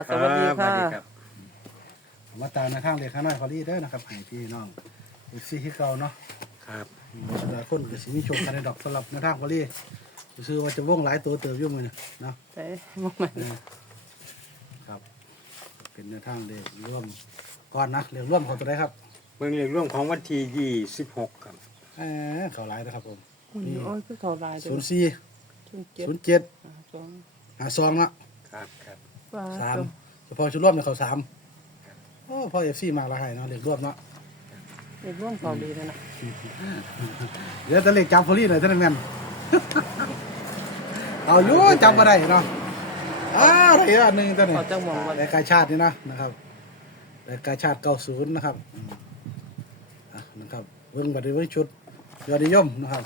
สวัสดีค่ะมาตามในทางเด็กข้างน้อยพอลี่เด้อนะครับให้พี่น้องอีกซี่ที่เก่าเนาะครับหลายคนก็สิมีโชคกันในดอกสำหรับในทางพอลี่ซื้อว่าจะว่องหลายตัวเติบยุ่งเลยเนาะใช่มองมันครับ เป็นในทางเด็กร่วมก่อนนะเรื่องร่วมของตัวใดครับเมืองเรียกร่วมของวันที่26ครับเขาหลายนะครับผมโอ้ยคือเขาลาย 04 07 52เนาะครับครับ 3เฉพาะชุดร่วมเนี่ยเขา3โอ้พ่อ FC มากละให้เนาะเด็กร่วมเนาะเด็กร่วมเขาดีเลยนะเดี๋ยวจะเล็กจับพอลี่หน่อยเท่านั้นแม่น เอาอยู่จำมาได้เนาะอะไรอ่ะหนึ่งตัวนี้เขาจะมองว่ารายการชาตินี่นะครับรายการชาติ90นะครับนะครับเบิ้งบัตรเบิ้งชุดยอดนิยมนะครับ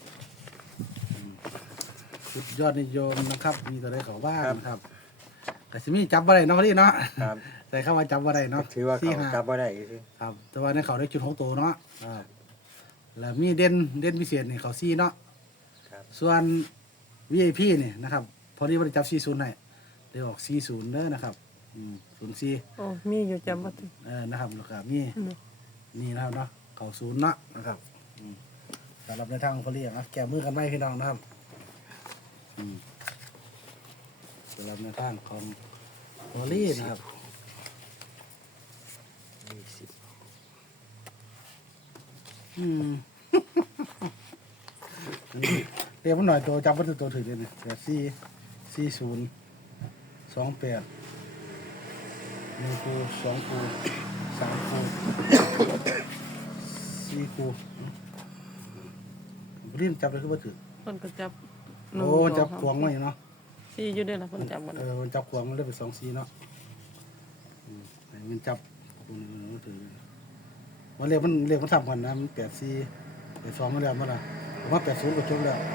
ชุดยอดนิยมนะครับมีตัวใดเขาบ้างนะครับกสิมีจับมาได้เนาะพอลี่เนาะครับใส่เข้ามาจับมาได้เนาะถือว่าเขา 4-5 จับบ่ได้คือครับแต่ว่าในเขาได้จุดของตัวเนาะแล้วมีเด่นพิเศษนี่เขาซีเนาะครับส่วน VIP นี่นะครับพอดีบริจับ40ให้เดี๋ยวออก40เด้อนะครับ04 โอ้มีอยู่จำว่าถึงนะครับแล้วก็มีนี่นะครับเนาะเขา0เนาะนะครับสำหรับในทางพอดีแก้มือกันไว้พี่น้องนะครับสำหรับในทางของพอดีนะครับ เรียกมันหน่อยตัวจำวัตถุตัวถือเลยเนี่ย4028 1คู2คู3คู4คูรีบจับเลยคือว่าถือคนก็จับโอ้จับขวางไว้เนาะที่อยู่ด้วยนะคนจับมันมันจับขวางมันเลยเป็น2-4เนาะมันจับมันถือมันเรียกมันทำกันนะมัน84 82มาแล้วมั้งล่ะผมว่า80ก็จบแล้ว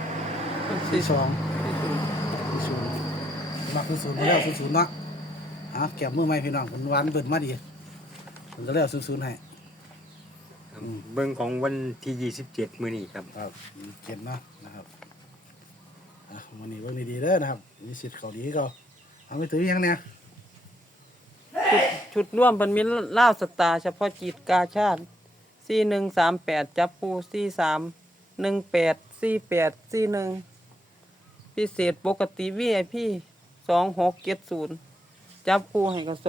42มาคือ0มาแล้ว00เนาะแก้มือใหม่พี่น้องคนหวานเบิ่นมาดีผมก็เลยเอา00ให้เบิ่งของวันที่27มื้อนี้ครับครับเขียนเนาะนะครับวันนี้เบิ่งดีๆเด้อนะครับมีสิทธิ์เขาดีก็เอาไปถือยังเนี่ยชุดร่วมเป็นมิตรล่าวสตาร์เฉพาะจิตกาชาติ4138จับปู43184841พิเศษปกติ VIP 2670จับปูให้กับ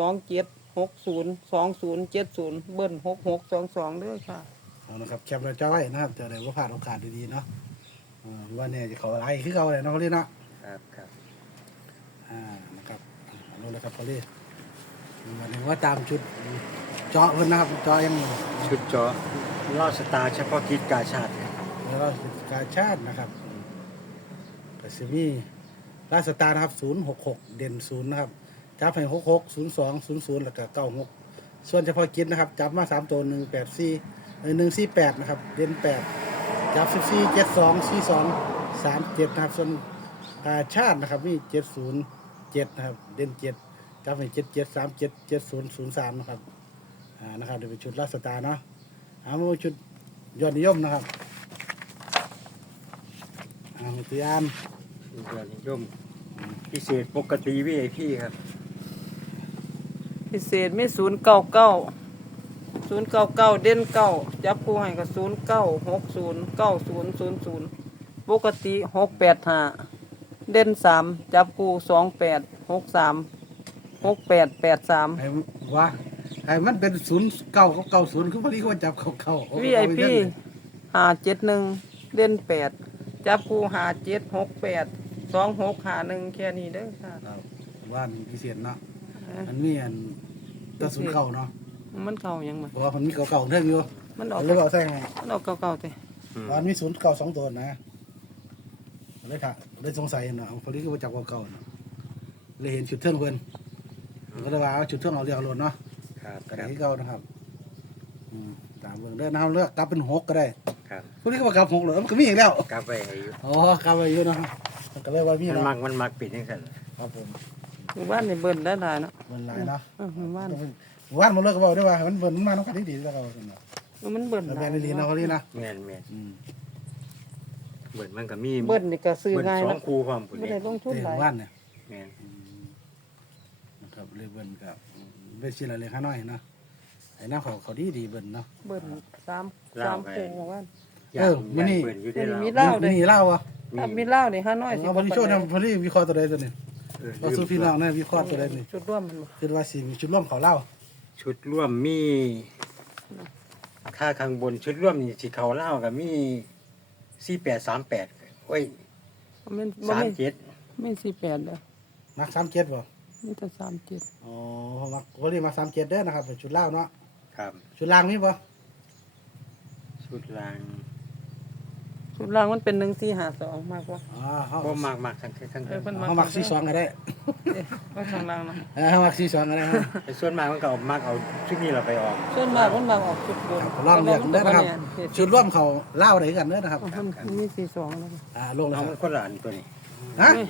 27602070เบิ้ล6622เด้อค่ะเอานะครับแคปเราจะไว้นะครับจะได้ว่าผ่านโอกาสดีๆเนาะว่าเนี่ยจะเขาอะไรคือเขาเลยเนาะเขาเรียกเนาะครับครับนะครับเอาลงเลยครับเขาเรียกวันนี้ว่าตามชุดเจาะเพิ่นนะครับเจาะยังชุดเจาะลอดสตาร์เฉพาะกิจกาชาติครับแล้วเราการชาตินะครับแต่ซิมีราชสตาร์นะครับ066เด่น0นะครับจับให้66 02 00แล้วก็96ส่วนเฉพาะกิจนะครับจับมา3ตัว184 148นะครับเด่น8จับ14 72 42 37นะครับส่วนกาชาตินะครับมี707นะครับเด่น7จับให้77 37 70 03นะครับนะครับเดี๋ยวเป็นชุดราชสตาร์เนาะมาชุดยอดนิยมนะครับตีอามยอดนิยมพิเศษปกติ VIP ครับพิเศษมี099เด่น9จับผู้ให้กับ09609000ปกติ685เด่น3จับผู้28636883 ไอ้ว่าไอ้มันเป็น0990คือพอดีเขาจับเขา VIP 571เด่น8จับผู้57682651แค่นี้เด้อค่ะว่าพิเศษเนาะมันมีอันตะศูนย์เก่าเนาะมันเก่ายังมันเพราะว่ามันมีเก่าๆเรื่องอยู่มันออกเลยเอาใส่ให้มันออกเก่าๆแต่มันมี0 9 2ตัวนะเลยค่ะเลยสงสัยเนาะพอดีก็จับเก่าๆเนาะเลยเห็นชุดเทิงเพิ่นก็เลยว่าเอาชุดเทิงเอาเรียกเอาโลดเนาะครับกระคดารับษเก่านะครับตามเบิ่งเด้อนะครับเลือกกลับเป็น6ก็ได้ครับพวกนี้ก็ว่ากลับ6เลยมันก็มีอีกแล้วกลับไว้ให้อยู่อ๋อกลับไปอยู่เนาะมันก็เลยว่ามีมันเนาะมักปิดจังซั่นครับผมหมู่บ้านนี่เบิ่นได้หลายเนาะมันหลายเนาะหมู่บ้านว่านมันเลิกก็บอกได้ว่ามันเบิ่นมันมาน้องกันดีๆแล้วก็ว่ากันเนาะมันเบิ่นแล้วหแม่ลายนดีเนาะเขาลีนะแม่นเบิ่นมันก็มีเบิ่นนี่ก็ซื้อเบิ่นง่ายสอเนาะงคู่พร้อมพุ่นไม่นี่ได้ลงทุนเต็มหลายว่านเนี่ยแม่นนะคครับเรียกเบิ้ลกับเป็นสิละเล็กน้อยเนาะไอ้น้าเขาดีเบิ้ลเนาะเบิ่นสามคู่เมื่อวานมื้อนี้เปิดอยู่ได้มีแล้วเหล้านี่เล่าอ่ะถ้ามีเหล้านี่ห้าน้อยสิเอาพอดีโชว์นะพอดีวิเคราะห์ตัวใดตัวนี้เราสู้พี่น้องนะวิเคราะห์ตัวใดนี่ชุดร่วมมันบ่คือว่าสิมีชุดร่วมเขาเล่าชุดร่วมมีค่าข้างบนชุดร่วมนี่สิเขาเล่ากับมี4838โอ้ยมันบ่มี 37 ไม่48เด้อมัก37บ่มีแต่37 อ๋อมักพอดีมัก37เด้อนะครับเป็นชุดเล่าเนาะครับชุดล่างมีบ่ชุดล่างชุดล่างมันเป็น1452มากกว่าอ๋อเฮาบ่มากทั้งเพิ่นเฮามัก42ก็ได้ว่าข้างล่างนะเฮามัก42ก็ได้แต่ส่วนมากมันก็เอามากเอาชุดนี้เราไปออกส่วนมากมันมาออกชุดบนครับลองเลือกเด้อนะครับชุดร่วมเขาเล่าได้กันเด้อนะครับมันมี42แล้วลงแล้วเอาคมัรับนคนละอันตัวนี้ฮะ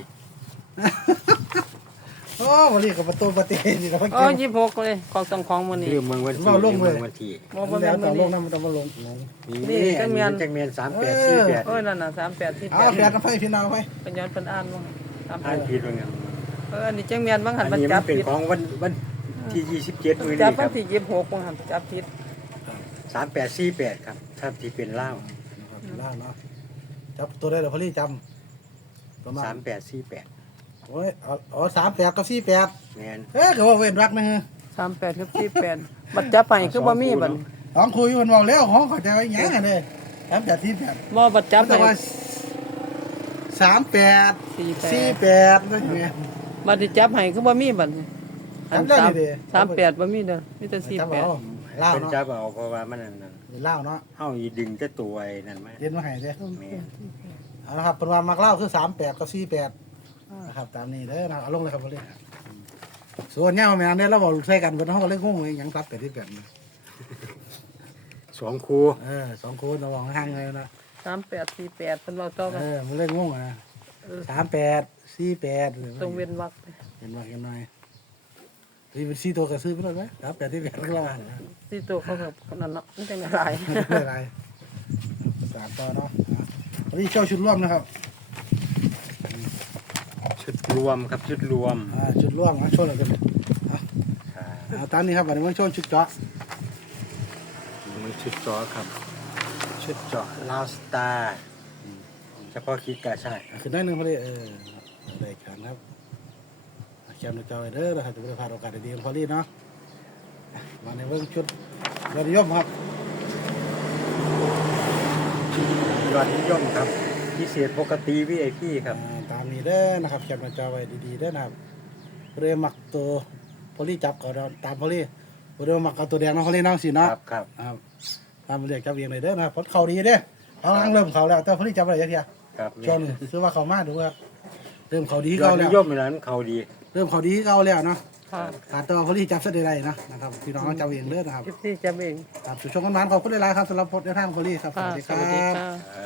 โอ้วันนี้กับประตูประเตนี่กับพักอ๋อกิน 26เลยของมื้อนี้ลืมเมืองวันที่เอาลงเลยลืมวันที่บ่บ่แล้วแม่ต่อน ลมื้งอนั่นี้นมันต้องมาลงนี่นี่จัอันงแม่นี้นจังเมียนโอ้ยนั่นน่ะ38ที่เอาแปดกันไปพี่น้องไปเป็นย้อนเพิ่นอ่านบ่อ่าน 38 ผิดว่าไงอันนี้จังแม่นบางหัอันนมันนี้จัมับนเป็นผิดของวันที่27มื้อจันี้บควัรันที่26บางหันจับผิด 3848ครับถ้าที่เป็นเหล้าล่าเนาะจับตัวได้เดี๋ยวพอลี่จำประมาณ 3848 โอ้ยอ๋อ38กับ48 แม่นก็ว่าเว้นรักนึง 38กับ48บัดจับไปคือบ่มีบัดของคุยเพิ่นเว้าแล้วของเขาจะไว้หยังกันเด้38 บ่บัดจับแต่ไปว่า38 48นั่นไงบัดที่จับให้คือบ่มีบัดอันจำได้ดิ 38บ่มีเด้อมีแต่จำเอา 48 เล่าเป็นเนาะจับเอาเพราะว่ามันนั่นเล่าเนาะเฮาอีดึงแต่ตัวไอ้นั่นมาเรียนมาให้เด้แม่นเอาละครับเป็นว่ามักเล่าคือ38กับ48นะครับตามนี้เด้อนะครับเอาลงเลยครับพอลี่ส่วนเงาแม่นได้แล้วบอกใส่กันเพิ่นเฮาก็เลยงงเลยหยังตัดไปที่8 สองคู่ 2คนระวังห่างเลยนะ 38 48เพิ่นเว้าต่อกันมันเลยงงนะ38 48 ตรงเว้นวรรคไปเห็นว่ากันหน่อยนี่เป็น4ตัวก็ซื้อไปแล้วไหม38ที่8ก็ระวังนะสิตัวเขาก็นั่นเนาะมันจังได้หลายไม่เป็นไร3ต่อเนาะวันนี้โชว์ชุดร่วมนะครับชุดรวมครับชุดรวมชุดร่วมนะโชว์หน่อยกันเลยครับตามนี้ครับวันนี้มันโชว์ชุดเจาะมันชุดเจาะครับ ชุดเจาะลาวสตาร์เฉพาะคิดกาชาติขึ้นได้หนึ่งพอดีได้กันครับแคมป์เจ้าเด้อนะครับจะไปพาโอกาสดีๆของพอดีเนาะมาในเรื่องชุดยอดนิยมครับยอดนิยมครับ พิเศษปกติ VIP ครับตามนี้เด้อนะครับแคมป์เจ้าไว้ดีๆเด้อนะครับเรือมักตัวพอดีจับเขาตามพอดีเรือมักเอาตัวแดงน้องพอดีน้องสีเนาะครับครับตามเรียกจับเองเลยเด้อนะครับพดเขาดีเด้อเขาล้างเริ่มเขาแล้วแต่พอดีจับอะไรเยอะแยะครับช่วงนี้ซื้อว่าเขามาดูครับเริ่มเขาดียอเขาดแล้นิวยมในนั้นเขาดีเริ่มเขาดีเขาแล้วเนาะค่ะขาดตัวพอดีจับเส้นใดๆนะครับพี่น้องจับเองเด้อนะครับ 14จับเองครับช่วงกันนั้นขอบคุณหลายๆครับสำหรับพจน์ในทางพอดีครับสค่ะวัสดีสวัสดีครับค่ะ